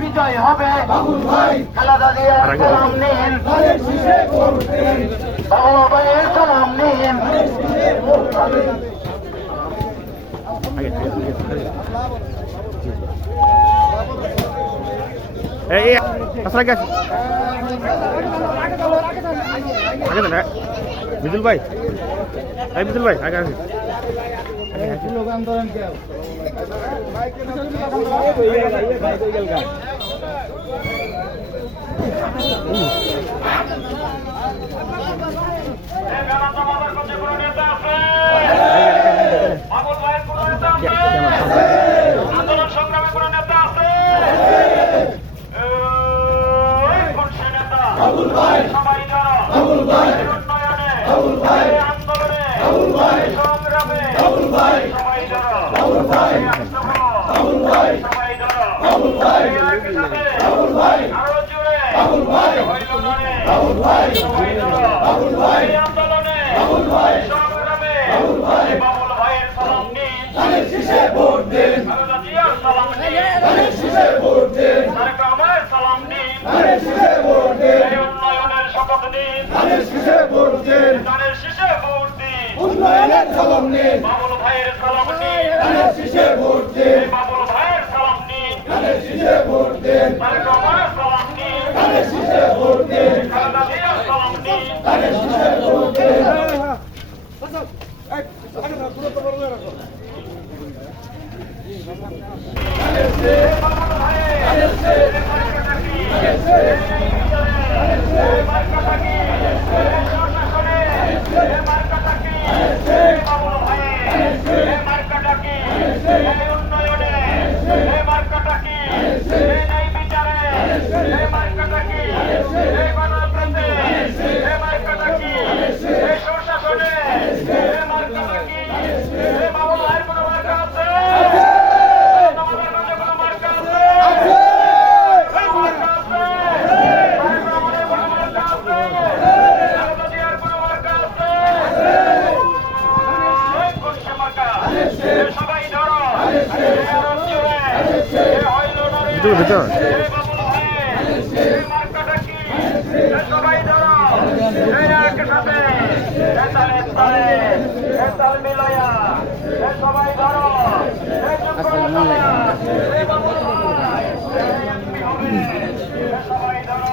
বিজয় হবে খালেদা জিয়ার সালাম নিন, বাবা ভাইয়ের সালাম নিন। বিজুল ভাই, বিজুল ভাই আগে আগে আন্দোলন সংগ্রামে কোন নেতা আছে? সবাই যারা উন্নয়নে আন্দোলনে সংগ্রামে সবাই যারা সবাই যারা একসাথে আরো জোরে হইল না রে সবাই যারা আন্দোলনে সংগ্রামে বাবুল ভাইয়ের সালাম নিন, খালেদা জিয়ার সালাম নিন, তারেক রহমানের সালাম নিন, এই উন্নয়নের শপথ নিন, ধানের শীষে ভোট দিন, উন্নয়নের সালাম নিন, বাবুল ভাইয়ের সালাম নিন, বাবুল ভাইয়ের সালাম নিন, তারেক রহমানের সালাম নিন, খালেদা জিয়ার সালাম নিন। ভিতর সবাই ধরো একসাথে মিলয়া সবাই ধরো সবাই ধরো